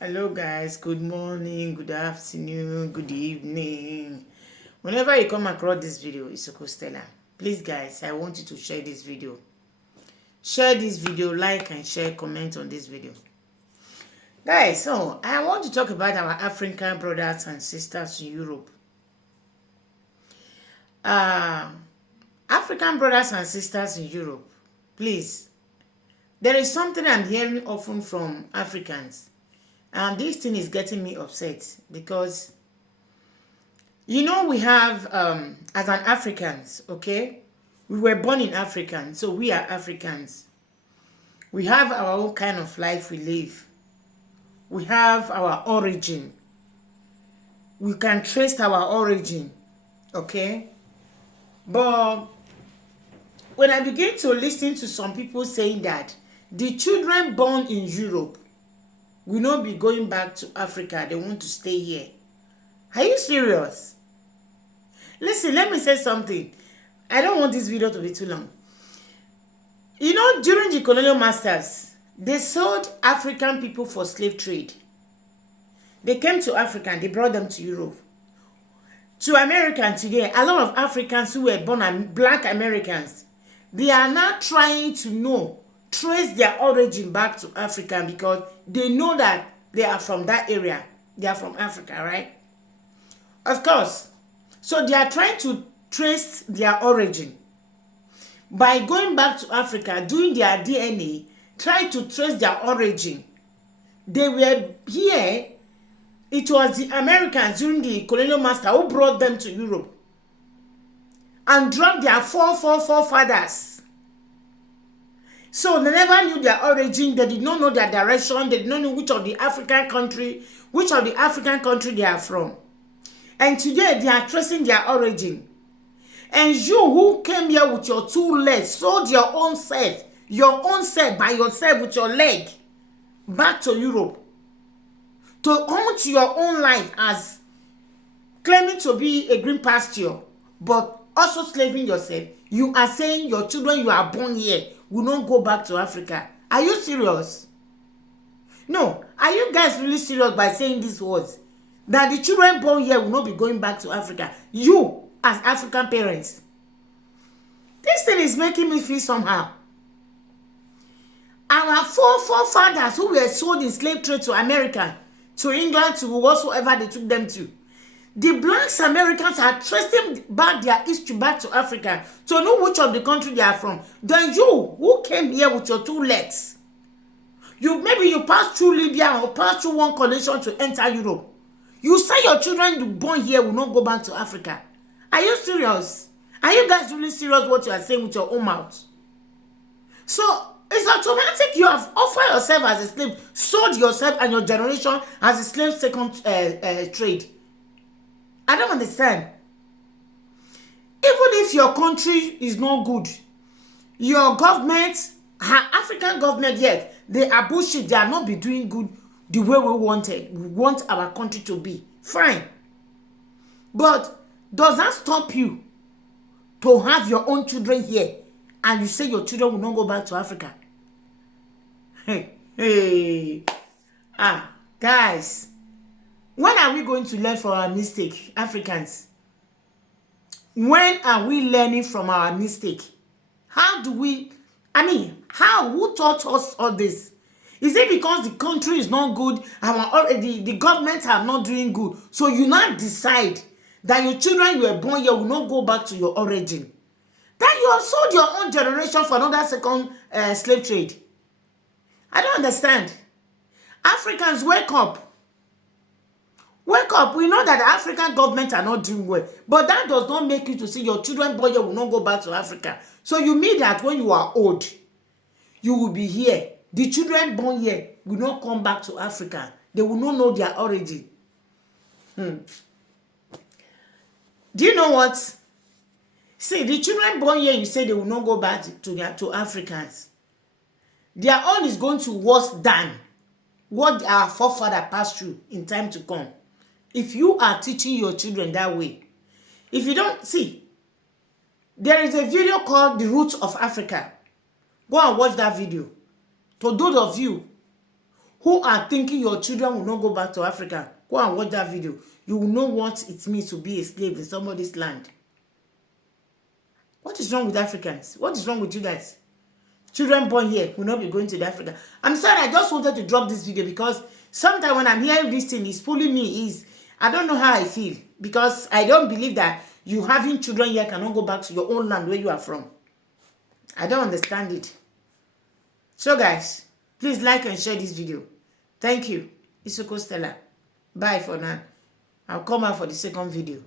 Hello guys, good morning, good afternoon, good evening. Whenever you come across this video, it's Oko Stella. Please guys, I want you to share this video. Share this video, like and share, comment on this video. Guys, so I want to talk about our African brothers and sisters in Europe. African brothers and sisters in Europe, please. There is something I'm hearing often from Africans. And this thing is getting me upset because, we have, as an Africans, okay? We were born in African, so we are Africans. We have our own kind of life we live. We have our origin. We can trace our origin, okay? But when I begin to listen to some people saying that the children born in Europe will not be going back to Africa, they want to stay here. Are you serious? Listen, let me say something. I don't want this video to be too long. During the colonial masters, they sold African people for slave trade. They came to Africa and they brought them to Europe. To America today, a lot of Africans who were born black Americans, they are now trying to trace their origin back to Africa because they know that they are from that area. They are from Africa, right? Of course. So they are trying to trace their origin by going back to Africa, doing their DNA, trying to trace their origin. They were here. It was the Americans during the colonial master who brought them to Europe and dropped their forefathers. So they never knew their origin. They did not know their direction. They did not know which of the African country they are from. And today they are tracing their origin. And you who came here with your two legs, sold your own self by yourself with your leg back to Europe to haunt your own life as claiming to be a green pasture, but also slaving yourself. You are saying your children you are born here will not go back to Africa. Are you serious? No. Are you guys really serious by saying these words? That the children born here will not be going back to Africa. You, as African parents. This thing is making me feel somehow. Our forefathers who were sold in slave trade to America, to England, to whatsoever they took them to. The blacks Americans are tracing back their history back to Africa to know which of the country they are from. Then you, who came here with your two legs, maybe you passed through Libya or passed through one connection to enter Europe. You say your children born here will not go back to Africa. Are you serious? Are you guys really serious what you are saying with your own mouth? So it's automatic you have offered yourself as a slave, sold yourself and your generation as a slave second trade. I don't understand. Even if your country is not good, your government, African government, yet they are bullshit. They are not be doing good the way we wanted. We want our country to be fine. But does that stop you to have your own children here and you say your children will not go back to Africa? Guys, when are we going to learn from our mistake, Africans? When are we learning from our mistake? Who taught us all this? Is it because the country is not good, the government are not doing good, so you now decide that your children you were born here will not go back to your origin? Then you have sold your own generation for another second slave trade. I don't understand. Africans, wake up. Wake up. We know that the African government are not doing well, but that does not make you to see your children born here will not go back to Africa. So you mean that when you are old, you will be here. The children born here will not come back to Africa. They will not know their origin. Do you know what? See, the children born here, you say they will not go back to Africans. Their own is going to worse than what our forefather passed through in time to come. If you are teaching your children that way. If you don't, see, there is a video called The Roots of Africa. Go and watch that video. To those of you who are thinking your children will not go back to Africa, go and watch that video. You will know what it means to be a slave in somebody's land. What is wrong with Africans? What is wrong with you guys? Children born here will not be going to the Africa. I'm sorry, I just wanted to drop this video because sometimes when I'm hearing this thing, it's pulling me. I don't know how I feel because I don't believe that you having children here cannot go back to your own land where you are from. I don't understand it. So guys, please like and share this video. Thank you. Isoko Stella. Bye for now. I'll come out for the second video.